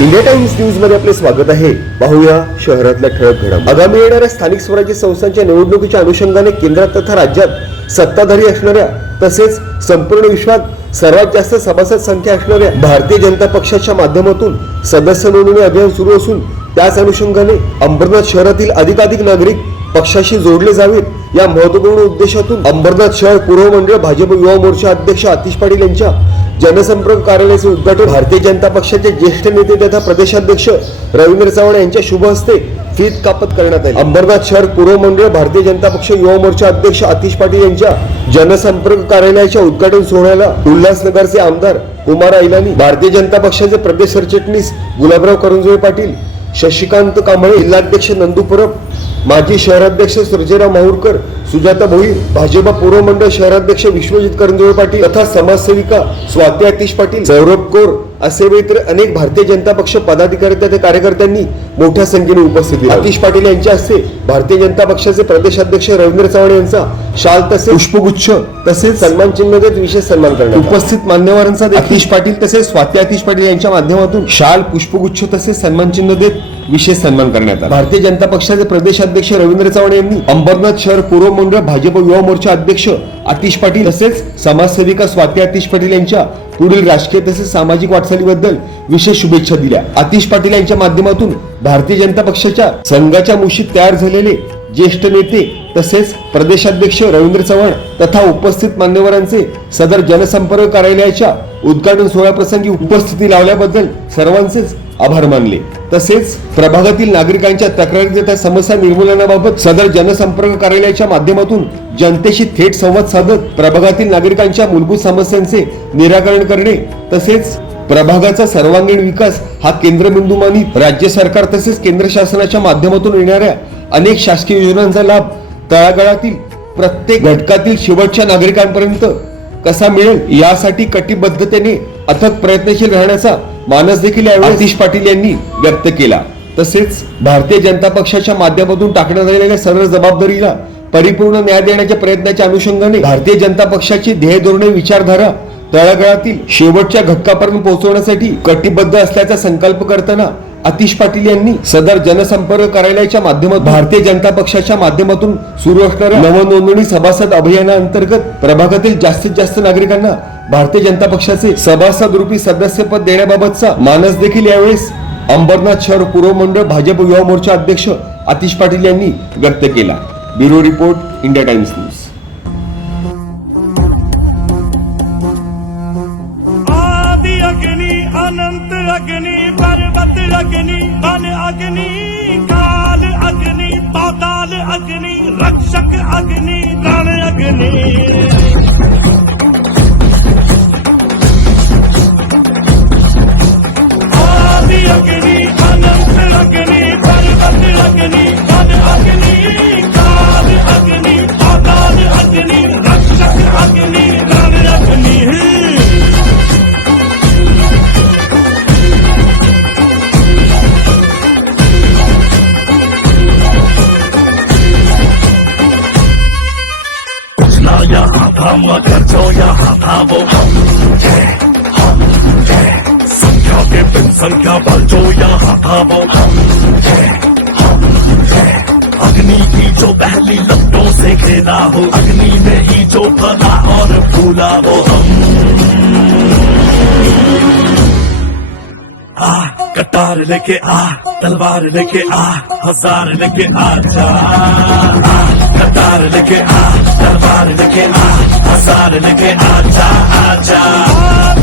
India times न्यूजमध्ये आपले स्वागत आहे. पाहूया शहरातल्या ठळक घडामोडी. आगामी येणाऱ्या स्थानिक स्वराज्य संस्थांच्या निवडणुकीच्या अनुषंगाने केंद्रात तथा राज्यात सत्ताधारी असणाऱ्या तसेच संपूर्ण विश्वात सर्वात जास्त सभासद संख्या असणाऱ्या भारतीय जनता पक्षाच्या माध्यमातून सदस्य नोंदणी अभियान सुरू असून त्याच अनुषंगाने अंबरनाथ शहरातील अधिकाधिक नागरिक पक्षाशी जोडले जावेत. या महत्त्वपूर्ण उद्देशातून अंबरनाथ शहर पूर्व मंडळ भाजप युवा मोर्चा अध्यक्ष आतिश पाटील यांच्या जनसंपर्क कार्यालयाचे उद्घाटन भारतीय जनता पक्षाचे ज्येष्ठ नेते तथा प्रदेशाध्यक्ष रवींद्र चव्हाण यांच्या शुभ हस्ते फीत कापत करण्यात आली. अंबरनाथ शहर पूर्व मंडळ भारतीय जनता पक्ष युवा मोर्चा अध्यक्ष आतिश पाटील यांच्या जनसंपर्क कार्यालयाच्या उद्घाटन सोहळ्याला उल्हासनगरचे आमदार कुमार ऐलानी भारतीय जनता पक्षाचे प्रदेश सरचिटणीस गुलाबराव करंजोळे पाटील शशिकांत कांबळे जिल्हाध्यक्ष नंदू परब माजी शहराध्यक्ष सर्जेराव माहूरकर सुजाता भोईर भाजपा पूर्व मंडळ शहराध्यक्ष विश्वजित करंजोळे पाटील तथा समाजसेविका स्वाती आतिश पाटील सौरभ कौर असे इतर अनेक भारतीय जनता पक्ष पदाधिकारी तथा कार्यकर्त्यांनी मोठ्या संख्येने उपस्थित होते. आतिश पाटील यांच्या हस्ते भारतीय जनता पक्षाचे प्रदेशाध्यक्ष रवींद्र चव्हाण यांचा शाल तसेच पुष्पगुच्छ तसेच सन्मान चिन्ह देत विशेष सन्मान करण्यात आला. उपस्थित मान्यवरांचा आतिश पाटील तसेच स्वाती आतिश पाटील यांच्या माध्यमातून शाल पुष्पगुच्छ तसेच सन्मान चिन्ह देत विशेष सन्मान करण्यात आला. भारतीय जनता पक्षाचे प्रदेशाध्यक्ष रवींद्र चव्हाण यांनी अंबरनाथ शहर पूर्व मंडळ भाजप युवा मोर्चा अध्यक्ष आतिश पाटील तसेच समाजसेविका स्वाती आतिश पाटील यांच्या पुढील राजकीय तसेच सामाजिक वाटचालीबद्दल विशेष शुभेच्छा दिल्या. आतिश पाटील यांच्या माध्यमातून भारतीय जनता पक्षाच्या संघाच्या मुशीत तयार झालेले ज्येष्ठ नेते तसेच प्रदेशाध्यक्ष रवींद्र चव्हाण तथा उपस्थित मान्यवरांचे सदर जनसंपर्क कार्यालयाच्या उद्घाटन सोहळ्याप्रसंगी उपस्थिती लावल्याबद्दल सर्वांचेच आभार मानले. तसेच प्रभागातील नागरिकांच्या तक्रारी त्या समस्या निर्मूलनाबाबत सदर जनसंपर्क कार्यालयाच्या माध्यमातून जनतेशी थेट संवाद साधत प्रभागातील नागरिकांच्या मूलभूत समस्यांचे निराकरण करणे तसेच प्रभागाचा सर्वांगीण विकास हा केंद्रबिंदू मानित राज्य सरकार तसेच केंद्र शासनाच्या माध्यमातून येणाऱ्या अनेक शासकीय योजनांचा लाभ तळागाळातील प्रत्येक घटकातील शेवटच्या नागरिकांपर्यंत कसा मिळेल यासाठी कटिबद्धतेने अथक प्रयत्नशील राहण्याचा मानस देखील यावेळी आतिश पाटील यांनी व्यक्त केला. तसेच भारतीय जनता पक्षाच्या माध्यमातून टाकण्यात आलेल्या सर्व जबाबदारीला परिपूर्ण न्याय देण्याच्या प्रयत्नाच्या अनुषंगाने भारतीय जनता पक्षाची ध्येय धोरणे विचारधारा तळागाळातील शेवटच्या घटकापर्यंत पोहोचवण्यासाठी कटिबद्ध असल्याचा संकल्प करताना आतिश पाटील यांनी सदर जनसंपर्क कार्यालयाच्या माध्यमातून भारतीय जनता पक्षाच्या माध्यमातून सुरू असणाऱ्या नवनोंदणी सभासद अभियानाअंतर्गत प्रभागातील जास्तीत जास्त नागरिकांना भारतीय जनता पक्षाचे सभासद रूपी सदस्यपद देण्याबाबतचा मानस देखील यावेळेस अंबरनाथ शहर पूर्व मंडळ भाजप युवा मोर्चा अध्यक्ष आतिश पाटील यांनी व्यक्त केला. Bureau report India Times news. अग्नि अनंत अग्नि पर्वत अग्नि वन अग्नि काल अग्नि पाताल अग्नि रक्षक के संख्या बल जो यहाँ था वो हम थे हम थे अग्नि की जो पहली लपटों से खेला हो अग्नि में ही जो फला और फूला वो हम आ कटार लेके आ तलवार लेके आ हज़ार लेके आ जा कटार लेके आ तलवार लेके आ हज़ार लेके आ जा आ जा